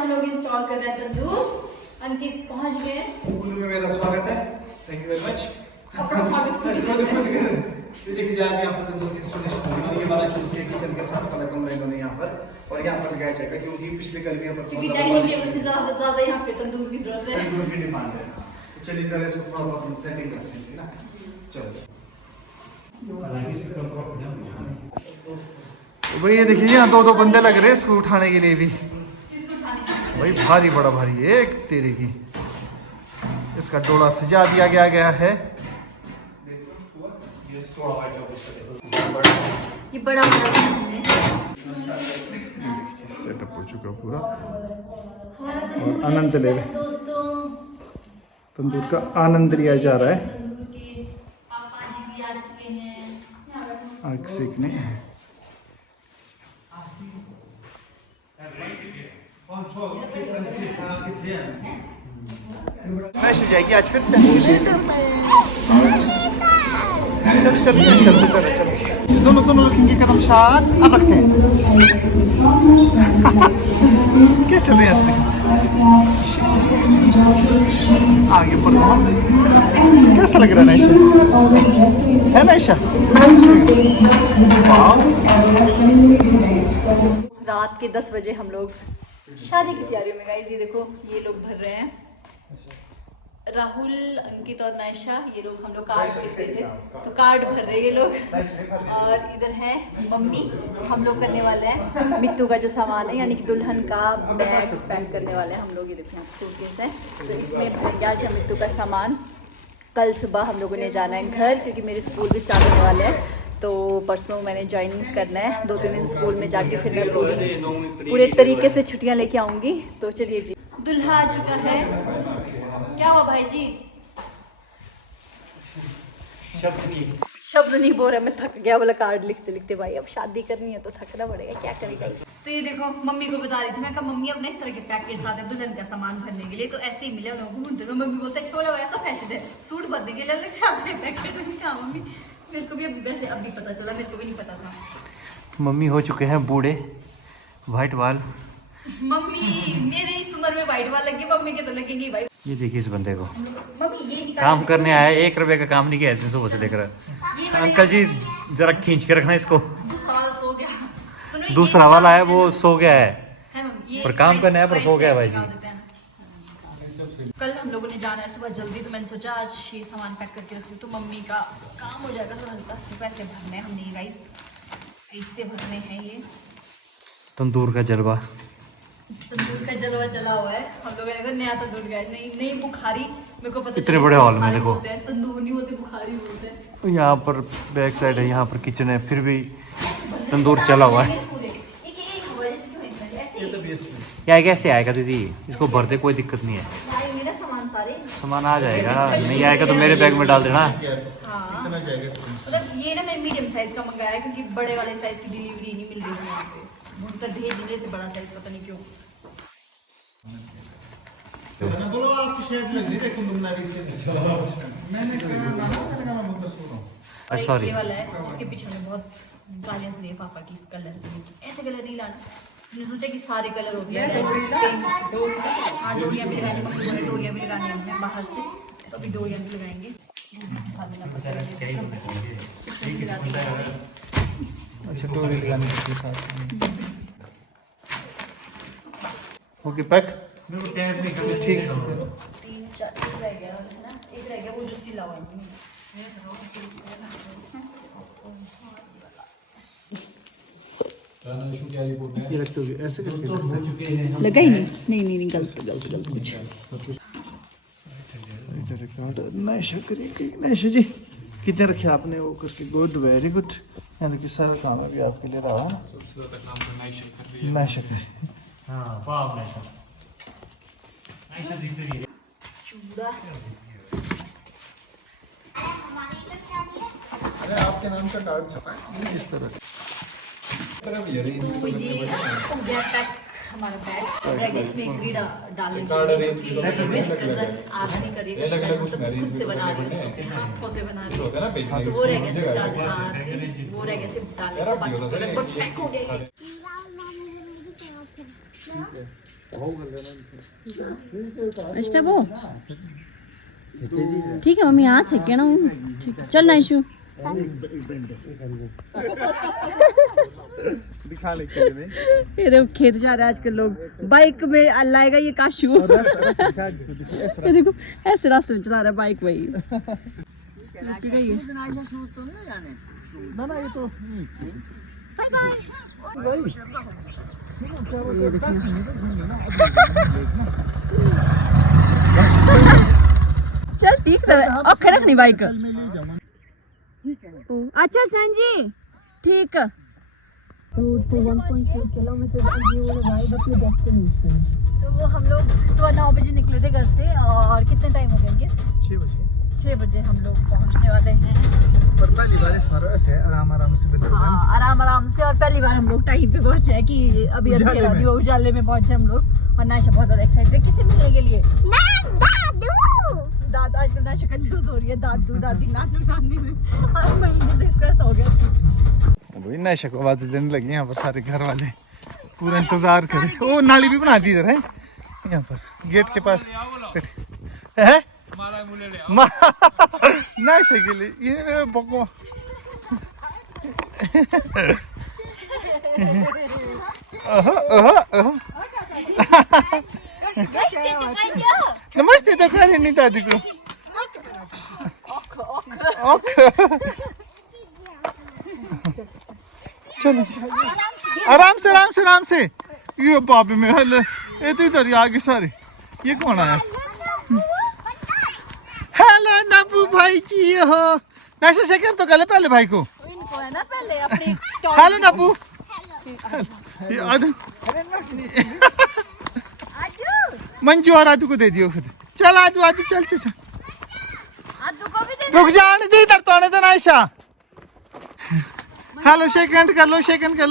हम लोग इंस्टॉल कर रहे हैं तंदूर। अंकित पहुंच गए। में मेरा स्वागत है, थैंक यू वेरी मच। अपना स्वागत खुद ही तो देखिए आज यहाँ पर तंदूर की इंस्टॉलेशन होगी और ये वाला चूज है किचन के साथ वाला कमरा इन्होंने यहाँ पर और यहाँ पर लगाया जाएगा क्योंकि पिछले कल भी यहाँ पर क्योंकि डाइनिंग टेबल से ज्यादा यहाँ पे तंदूर की जरूरत है। तंदूर की डिमांड है। तो चलिए जरा इसको थोड़ा बहुत हम सेटिंग करते हैं इसकी ना। चलो भाई ये देखिए यहाँ दो बंदे लग रहे हैं इसको उठाने के लिए भी। भाई भारी बड़ा भारी है एक तेरे की। इसका डोला सजा दिया गया है। ये बड़ा सेटअप हो चुका पूरा और आनंद ले रहे दोस्तों। तंदूर का आनंद लिया जा रहा है। पापा जी भी आ चुके हैं आग सेकने। मैश हो जाएगी आज फिर। चलो दोनों रखेंगे कदम साथ। अब रखते हैं क्या चल रहे हैं आगे पर। कैसा लग रहा है नैशा? है नैशा? रात के 10 बजे हम लोग शादी की तैयारियों में। गाइस ये देखो ये लोग भर रहे हैं। राहुल, अंकित और नायशा ये लोग हम लोग कार्ड देते थे तो कार्ड भर रहे हैं ये लोग। और इधर है मम्मी। हम लोग करने वाले हैं मित्तू का जो सामान है यानी कि दुल्हन का बैग पैक करने वाले हैं हम लोग। ये देखिए यहाँ सूटकेस है तो इसमें भरेंगे आज हम मित्तू का सामान। कल सुबह हम लोगों ने जाना है घर क्योंकि मेरे स्कूल भी स्टार्ट होने वाले हैं। तो परसों मैंने ज्वाइन करना है। 2-3 दिन स्कूल में जाके फिर मैं पूरे तरीके से छुट्टियां लेके आऊँगी। तो चलिए जी दुल्हा आ चुका है। क्या हुआ भाई जी? शब्द नहीं बोल रहा। मैं थक गया बोला कार्ड लिखते लिखते। भाई अब शादी करनी है तो थकना पड़ेगा, क्या करेगा। तो ये देखो मम्मी को बता रही थी मैं कहा मम्मी अपने इस तरह के पैकेट आते हैं दुल्हन का सामान भरने के लिए तो ऐसे ही मिले लोग ढूंढते। तो मम्मी बोलते छोड़ो ऐसा फैशन है सूट भरने के लिए अलग से आते हैं पैकेट में। क्या मम्मी मेरे को भी वैसे अभी पता चला, मेरे को भी नहीं पता था। मम्मी हो चुके हैं बूढ़े, व्हाइट बाल। मम्मी मेरे इस उम्र में व्हाइट बाल लगे, मम्मी के तो लगेंगे भाई। ये देखिए इस बंदे को मम्मी ये काम करने आया। 1 रुपए का काम नहीं किया इसने सुबह से लेकर। अंकल जी जरा खींच के रखना इसको। दूसरा वाला सो गया। दूसरा वाला है वो सो गया है मम्मी पर काम करने आया पर सो गया भाई जी। कल हम लोगों ने जाना है सुबह जल्दी तो मैंने सोचा आज ये सामान पैक करके रख लूँ तो मम्मी का काम हो जाएगा थोड़ा हल्का। पैसे भरने हैं हमने गाइस, ऐसे भरने हैं ये तंदूर का जलवा। तंदूर का जलवा चला हुआ है। हम लोगों ने नया तंदूर गया नई बुखारी। मेरे को पता इतने बड़े हॉल में देखो तंदूर नहीं होते बुखारी बोलते हैं। यहाँ पर बैक साइड है, यहाँ पर किचन है, फिर भी तंदूर चला हुआ है। क्या कैसे आएगा दीदी? इसको भर दे कोई दिक्कत नहीं है। सामान आ जाएगा। नहीं आएगा तो मेरे बैग में डाल देना। हाँ मतलब ये ना मैंने मीडियम साइज का मंगाया है क्योंकि बड़े वाले साइज की डिलीवरी नहीं मिल रही है यहाँ पे। मतलब भेज रहे थे बड़ा साइज, पता नहीं क्यों। बोलो आपकी शायद लग रही है कुंदुमनारी से। मैंने सॉरी ये वाला है इसके पीछे में बहुत गालियाँ सुनी है पापा की इस कलर की। ऐसे कलर नहीं लाना। मैंने सोचा कि सारे कलर हो गया। हाँ डोरियाँ भी लगानी, मम्मी बोले डोरियाँ भी लगानी है बाहर से तो अभी डोरियाँ भी लगाएंगे। अच्छा डोरी लगाने के साथ ओके पैक ठीक से। 3-4 रह गया है ना, एक रह गया वो जो सिला हुआ है। ये रखते हो ऐसे करके लगा ही नहीं गलत कुछ। नैशा करिए नैशा जी कितने रखे आपने वो करके? Good very good. यानी कि सारा काम अभी आपके लिए रहा है। नैशा कर चूड़ा अरे आपके नाम का कार्ड छपा है इस तरह से। तो ये हो गया पैक हमारा बैग। इसमें ग्रीड डालने के लिए क्योंकि मेरी कजन आरती करेगी खुद से बना रही है, अपने हाथों से बना रही है तो वो रह गया सिर्फ डालने। वो रह गया सिर्फ डालने का, बाकी लगभग पैक हो गया। अच्छा वो ठीक है मम्मी यहाँ छेके ना ठीक है चल नाइशु दिखाने के लिए ये देखो खेत जा रहे हैं आजकल लोग बाइक में लाएगा ये काशू ये देखो ऐसे रास्ते में चला रहा है बाइक वही ना ना ये तो बाय बाय चल ठीक है अब खरक नहीं बाइक अच्छा संजी ठीक तो 1.2 किलोमीटर तो हम लोग सुबह 9 बजे निकले थे घर से और कितने टाइम हो गया 6 बजे हम लोग पहुंचने वाले हैं पर पहली बार इस बार ऐसे आराम से आराम से और पहली बार हम लोग टाइम पे पहुंचे हैं कि अभी अंधेरा भी उजाले में पहुंचे हम लोग और नायशा बहुत ज्यादा एक्साइटेड है किसे मिलने के लिए दादा आजकल नायशा कंफ्यूज हो रही है दादू दादी नानू नानी में हर महीने से इसका ऐसा हो गया वही नायशा को आवाज देने लगी यहाँ पर सारे घर वाले पूरा इंतजार करे वो नाली भी बना दी इधर है यहाँ पर गेट के पास है नायशा के लिए ये बको नमस्ते तो करे नहीं दादी को चलो आराम से ये बाबे मेरा ये तो इधर आगे सारे ये कौन आया हेलो नबू भाई जी हो नायशा से कर तो गले पहले भाई को इनको है ना पहले अपनी हेलो नबू मंजू और आदू को दे दियो खुद चल आदू चल आदू को भी दे रुक जाने दे इधर तो आने दे नायशा हेलो शेक हैंड कर लो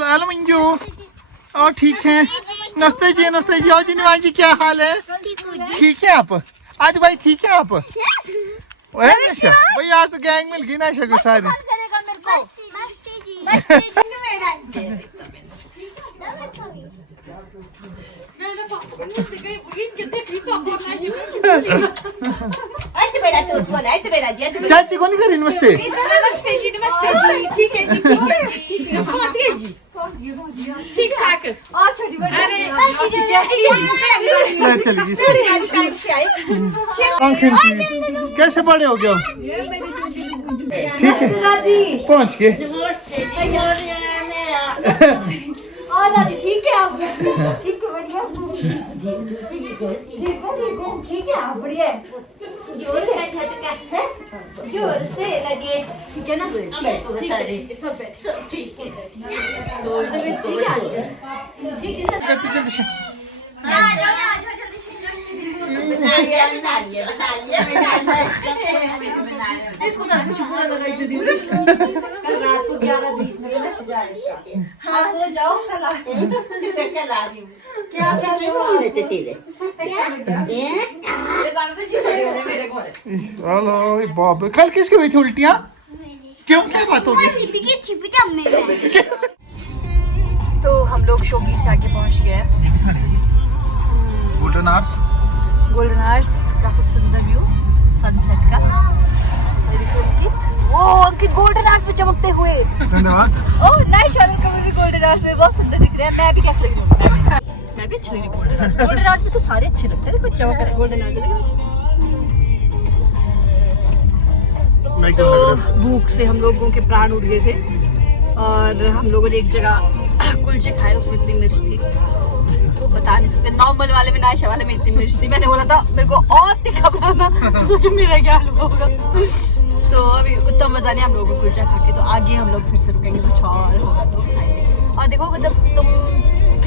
हेलो मंजू और ठीक है नमस्ते जी और जी निवाज जी क्या हाल है ठीक है आप आज भाई ठीक है आप है नायशा भाई आज तो गैंग मिल गई नायशा को सारे चाची को नहीं करी नमस्ते नमस्ते जी ठीक है जी पहुंच गए जी ठीक ठाक और छोटी बड़ी चलिए कैसे बड़े हो गए ठीक है पहुंच गए और दादी ठीक है आप ठीक है बढ़िया ठीक है आप बढ़िया जोर से झटका है जोर से लगे ठीक है ना सब ठीक है तो ठीक है आज ठीक है जल्दी इसको ना कुछ बुरा लगा इतने दिन से कल रात को 11:20 में मैसेज आया इसका हाँ सो जाओ कल आ रही हूँ क्या कर रहे हो मेरे घर हेलो बाप कल किसकी हुई थी उल्टियाँ क्यों क्या बात हो गई तो हम लोग शोपीस से आके पहुंच गए हैं गोल्डन आवर्स काफी सुंदर व्यू सनसेट का वो अंकित गोल्डन आवर्स में चमकते हुए धन्यवाद ओह नायशा का भी गोल्डन आवर्स में बहुत सुंदर दिख रहे हैं मैं भी कैसे लग रही हूँ मैं भी अच्छी लग रही हूँ गोल्डन आवर्स में तो सारे अच्छे लगते हैं कुछ चमक रहे गोल्डन आवर्स तो भूख से हम लोगों के प्राण उड़ गए थे और हम लोगों ने एक जगह कुलचे खाए उसमें इतनी मिर्च थी तो बता नहीं सकते नॉर्मल वाले में नायशा वाले में इतनी मिर्च थी मैंने बोला था मेरे को और तीखा बनाना तो सोचो मेरा क्या हाल होगा तो अभी उतना मजा नहीं हम लोगों को कुलचा खा के तो आगे हम लोग फिर से रुकेंगे कुछ और होगा तो खाएंगे और देखो मतलब तुम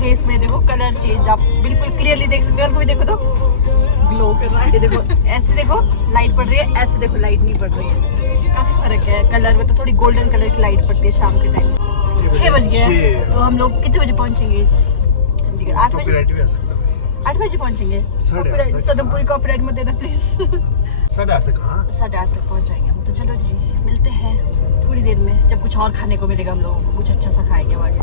फेस में देखो कलर चेंज आप बिल्कुल क्लियरली देख सकते हो और कोई देखो तो ग्लो कर रहा है ये देखो ऐसे देखो लाइट पड़ रही है ऐसे देखो लाइट नहीं पड़ रही है काफी फर्क है कलर में तो थोड़ी गोल्डन कलर की लाइट पड़ती है शाम के टाइम 6 बज गया तो हम लोग कितने बजे पहुंचेंगे चंडीगढ़ 8 बजे पहुंचेंगे सदमपुरी कॉपीराइट मत देना प्लीज 8:30 तक हाँ 8:30 तक पहुंच जाएंगे हम तो चलो जी मिलते हैं थोड़ी देर में जब कुछ और खाने को मिलेगा हम लोग कुछ अच्छा सा खाएंगे आगे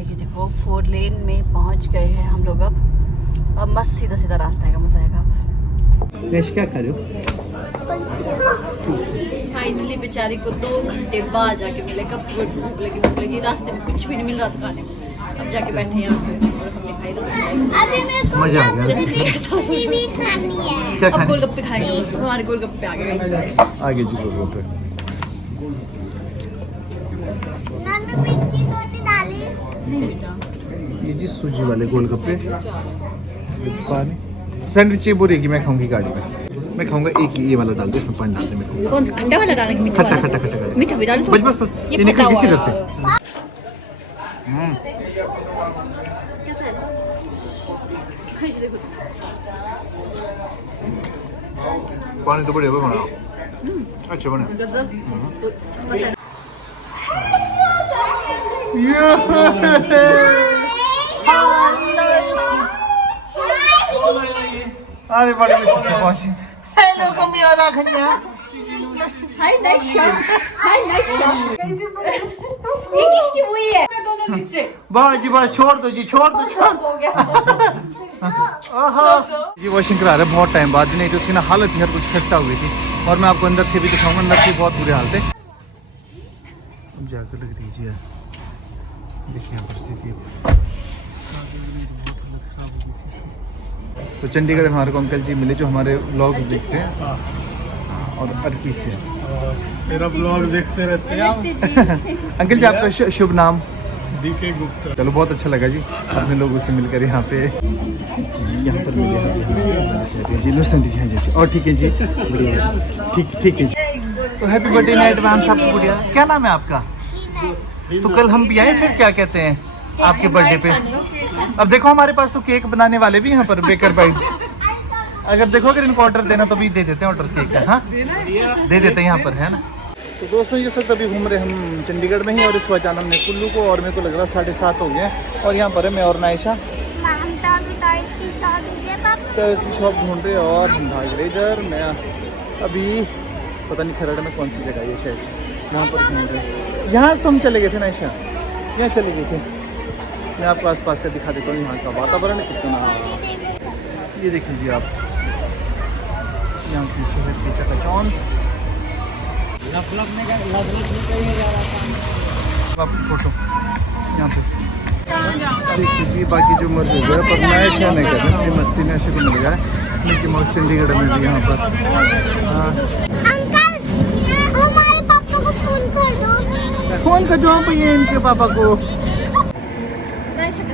ये देखो 4 लेन में पहुंच गए हैं हम लोग। अब मस्त सीधा सीधा रास्ता है, मजा आएगा। क्या खा रहे हो? फाइनली बेचारी को 2 घंटे बाद जाके मिले। कब से भूख लगी, रास्ते में कुछ भी नहीं मिल रहा था खाने को। अब जाके बैठे यहाँ पे और हमने खाई रसमलाई। मजा आ गया। क्या अब गोलगप्पे खाएंगे, हमारे गोलगप्पे आ गए। आगे जी गोलगप्पे। नहीं बेटा, ये जी सूजी वाले गोलगप्पे। सैंडविच ये बोलेगी मैं खाऊंगी गाड़ी में। मैं खाऊंगा एक ये वाला डाल दे, इसमें पानी डाल दे मैं खाऊंगा। कौन सा खट्टा वाला डालेंगे? मीठा खट्टा वाला? खट्टा खट्टा खट्टा। मीठा भी डाल दो। बस ये निकल गई किधर से? कैसा है? खाइए देखो। पानी तो बढ़िया बना। अच्छा बना। गजब। अरे बड़े मुश्किल से पहुंचे। हेलो कमिया राखनिया। हाय नाइशा, हाय नाइशा। इंग्लिश की हुई है। बस जी बस छोड़ दो जी, छोड़ दो छोड़। हो गया। ओहो जी वॉशिंग करा रहे बहुत टाइम बाद, नहीं तो उसकी ना हालत ही हर कुछ खस्ता हुई थी। और मैं आपको अंदर से भी दिखाऊंगा, अंदर की बहुत बुरी हालत है। जाकर लग रही जी यार, देखिए यहाँ पर स्थिति तो चंडीगढ़ में हमारे को अंकल जी मिले जो हमारे व्लॉग्स देखते हैं और अर्की से मेरा ब्लॉग देखते रहते हैं। अंकल जी आपका शुभ नाम? DK गुप्ता। चलो बहुत अच्छा लगा जी अपने लोगों से मिलकर यहाँ पे जी। यहाँ पर मिले जी जी और ठीक है जी, बढ़िया ठीक है जी। तो हैप्पी बर्थडे इन एडवांस आपको गुड़िया। क्या नाम है आपका? तो कल हम भी आए, फिर क्या कहते हैं आपके बर्थडे पे? अब देखो हमारे पास तो केक बनाने वाले भी यहाँ पर, बेकर बाइट्स। अगर देखो अगर इनको ऑर्डर देना तो भी दे देते हैं ऑर्डर केक का। हाँ दे देते हैं यहाँ पर, है ना। तो दोस्तों ये सब अभी घूम रहे हम चंडीगढ़ में ही, और इस वजह जाना हमने कुल्लू को, और मेरे को लग रहा 7:30 हो गए। और यहाँ पर है मैं और नायशा तो इसकी शॉप ढूंढ रहे, और हम भाग रहे इधर। मैं अभी पता नहीं खरड़ में कौन सी जगह है शायद, यहाँ पर घूम रहे। यहाँ तो हम चले गए थे नायशा, यहाँ चले गए थे। मैं आपको आसपास का दिखा देता हूँ यहाँ का वातावरण कितना। ये देख लीजिए आप, यहाँ की शहर की चकाचौंध। आपकी फोटो यहाँ पे देख लीजिए। बाकी जो मर्ज हो गया, पर मैं क्या नहीं कर रहा, ये मस्ती में ऐसे को मिल गया है। मिकी माउस चंडीगढ़ में भी यहाँ पर। फोन कर दो आप ये इनके पापा को।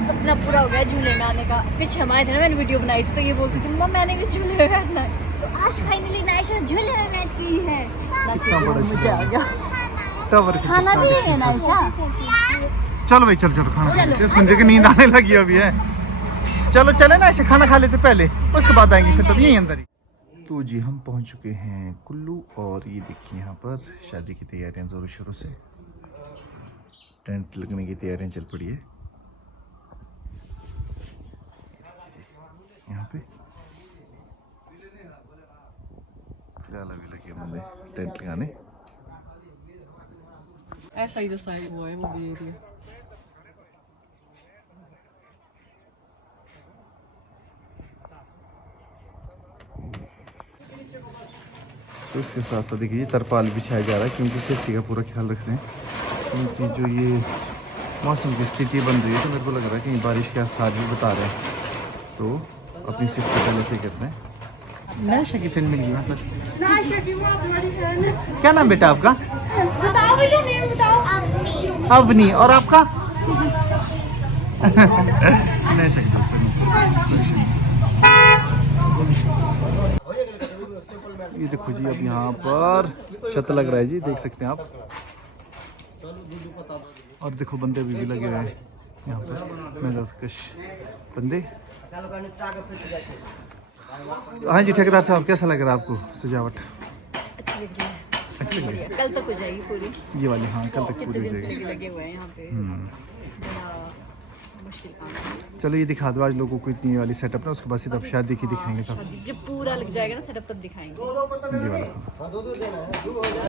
सपना पूरा हो गया झूले में आने का। पीछे हम आए थे ना, मैंने वीडियो बनाई थी तो ये बोलती थी मम्मा मैंने भी झूले में बैठना है। तो आज फाइनली नायशा झूले में बैठी है। मजा आ गया। खाना भी है नायशा। चलो भाई चलो खाना खा लेते हैं, सुन के नींद आने लगी अभी है। चलो चले ना, ऐसे खाना खा लेते पहले, उसके बाद आएंगे फिर तब यहीं अंदर ही। तो जी हम पहुंच चुके हैं कुल्लू, और ये देखिए यहाँ पर शादी की तैयारियां जोरों शोरों से, टेंट लगने की तैयारियां चल पड़ी है यहाँ पे। फिलहाल अभी लगे बंदे टेंट लगाने। ऐसा ही जैसा वो है वो एरिया। तो इसके साथ साथ देखिए तरपाल बिछाया जा रहा है, क्योंकि सेफ्टी का पूरा ख्याल रख रहे हैं। क्योंकि जो ये मौसम की स्थिति बन रही है, तो मेरे को लग रहा है कि बारिश के आसार भी बता रहे हैं, तो अपनी सेफ्टी पहले से करते हैं। नायशा की फ्रेंड मिल गई यहाँ पर। नायशा की बहुत बड़ी फ्रेंड है। क्या नाम बेटा आपका? बताओ बेटा, नेम बताओ। अवनी। और आपका? नायशा की फ्रेंड। ये देखो जी, अब यहाँ पर छत लग रहा है जी, देख सकते हैं आप। और देखो बंदे भी लगे हुए हैं यहाँ पर, मेहनतकश बंदे। हाँ जी ठेकेदार साहब, कैसा लग रहा है आपको सजावट? अच्छी लग रही है। अच्छी लग रही है। कल तक हो जाएगी पूरी ये वाली, हाँ कल तक पूरी कितने हो दिन से जाएगी। लगे हुए हैं यहाँ पे। बड़ा मुश्किल काम है। चलो ये दिखा दो आज लोगों को इतनी वाली सेटअप ना, उसके बाद सीधा शादी की दिखाएंगे तब। जब पूरा लग जाएगा ना सेटअप तब दिखाएंगे। ये वाला